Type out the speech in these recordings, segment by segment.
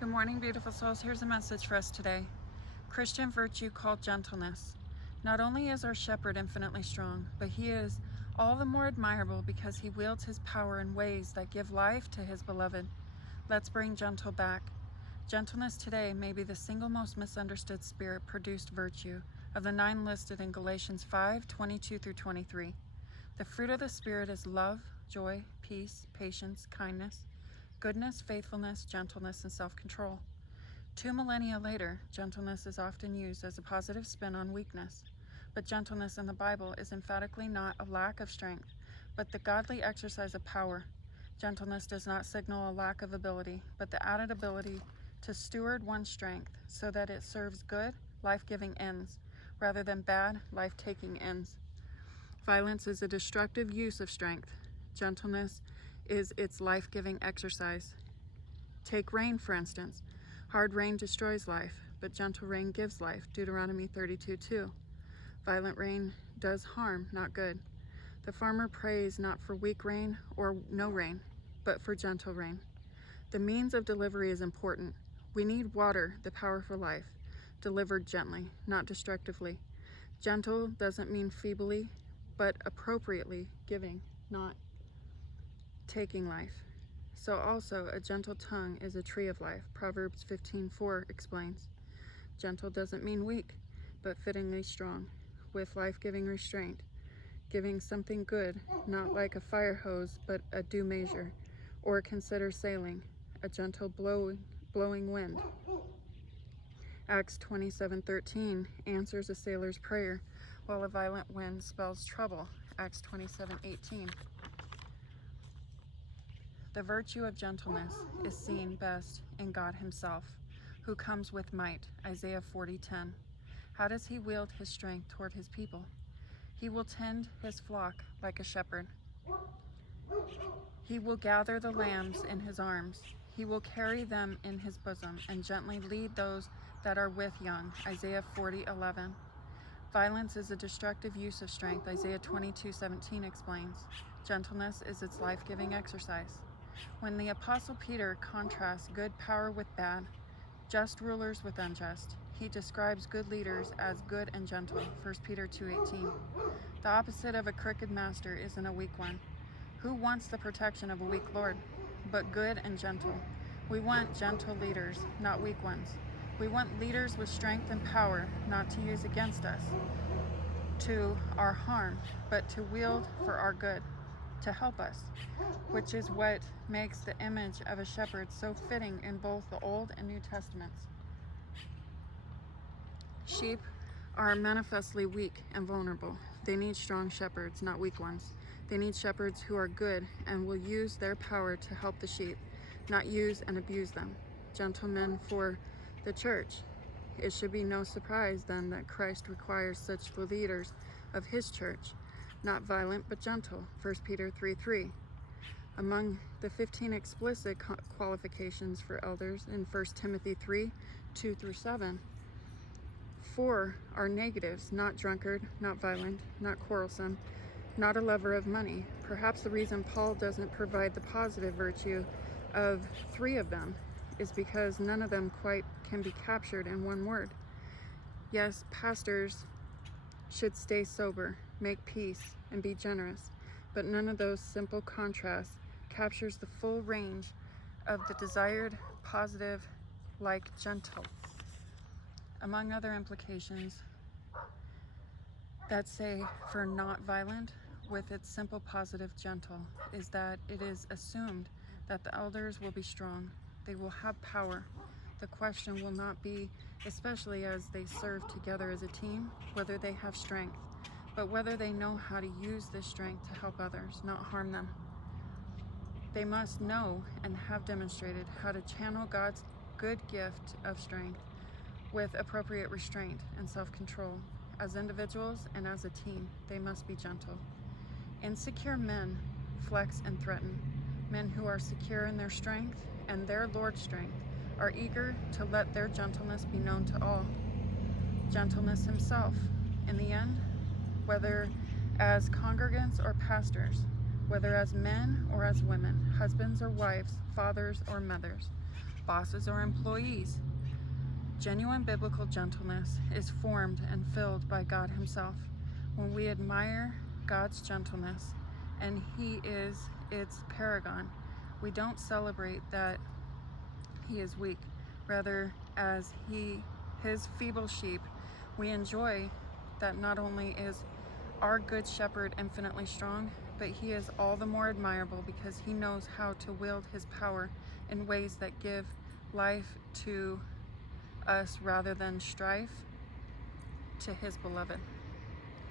Good morning, beautiful souls. Here's a message for us today. Christian virtue called gentleness. Not only is our shepherd infinitely strong, but he is all the more admirable because he wields his power in ways that give life to his beloved. Let's bring gentle back. Gentleness today may be the single most misunderstood spirit-produced virtue of the 9 listed in Galatians 5:22-23. The fruit of the Spirit is love, joy, peace, patience, kindness, goodness, faithfulness, gentleness, and self-control. 2 millennia later, gentleness is often used as a positive spin on weakness. But gentleness in the Bible is emphatically not a lack of strength, but the godly exercise of power. Gentleness does not signal a lack of ability, but the added ability to steward one's strength so that it serves good, life-giving ends, rather than bad, life-taking ends. Violence is a destructive use of strength. Gentleness is its life-giving exercise. Take rain, for instance. Hard rain destroys life, but gentle rain gives life, Deuteronomy 32:2. Violent rain does harm, not good. The farmer prays not for weak rain or no rain, but for gentle rain. The means of delivery is important. We need water, the power for life, delivered gently, not destructively. Gentle doesn't mean feebly, but appropriately giving, not taking life. So also, a gentle tongue is a tree of life, Proverbs 15:4 explains. Gentle doesn't mean weak, but fittingly strong, with life-giving restraint, giving something good, not like a fire hose, but a due measure, or consider sailing, a gentle blowing wind. Acts 27:13 answers a sailor's prayer, while a violent wind spells trouble, Acts 27:18. The virtue of gentleness is seen best in God himself, who comes with might, Isaiah 40:10. How does he wield his strength toward his people? He will tend his flock like a shepherd. He will gather the lambs in his arms. He will carry them in his bosom and gently lead those that are with young, Isaiah 40:11. Violence is a destructive use of strength, Isaiah 22:17 explains. Gentleness is its life-giving exercise. When the Apostle Peter contrasts good power with bad, just rulers with unjust, he describes good leaders as good and gentle, 1 Peter 2:18. The opposite of a crooked master isn't a weak one. Who wants the protection of a weak Lord? But good and gentle. We want gentle leaders, not weak ones. We want leaders with strength and power, not to use against us, to our harm, but to wield for our good, to help us, which is what makes the image of a shepherd so fitting in both the Old and New Testaments. Sheep are manifestly weak and vulnerable. They need strong shepherds, not weak ones. They need shepherds who are good and will use their power to help the sheep, not use and abuse them. Gentlemen for the church. It should be no surprise then that Christ requires such the leaders of his church, not violent but gentle, 1 Peter 3:3. Among the 15 explicit qualifications for elders in 1 Timothy 3:2-7, 4 are negatives: not drunkard, not violent, not quarrelsome, not a lover of money. Perhaps the reason Paul doesn't provide the positive virtue of 3 of them is because none of them quite can be captured in one word. Yes, pastors should stay sober, make peace, and be generous, but none of those simple contrasts captures the full range of the desired positive, like gentle. Among other implications that say for not violent, with its simple positive gentle, is that it is assumed that the elders will be strong. They will have power. The question will not be, especially as they serve together as a team, whether they have strength, but whether they know how to use this strength to help others, not harm them. They must know and have demonstrated how to channel God's good gift of strength with appropriate restraint and self-control. As individuals and as a team, they must be gentle. Insecure men flex and threaten. Men who are secure in their strength and their Lord's strength are eager to let their gentleness be known to all. Gentleness himself. In the end, whether as congregants or pastors, whether as men or as women, husbands or wives, fathers or mothers, bosses or employees. Genuine biblical gentleness is formed and filled by God Himself. When we admire God's gentleness, and He is its paragon, we don't celebrate that He is weak. Rather, as His feeble sheep, we enjoy that not only is our good shepherd infinitely strong, but He is all the more admirable because He knows how to wield His power in ways that give life to us rather than strife to His beloved.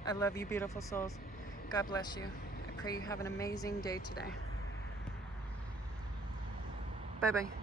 I love you, beautiful souls. God bless you. I pray you have an amazing day today. Bye-bye.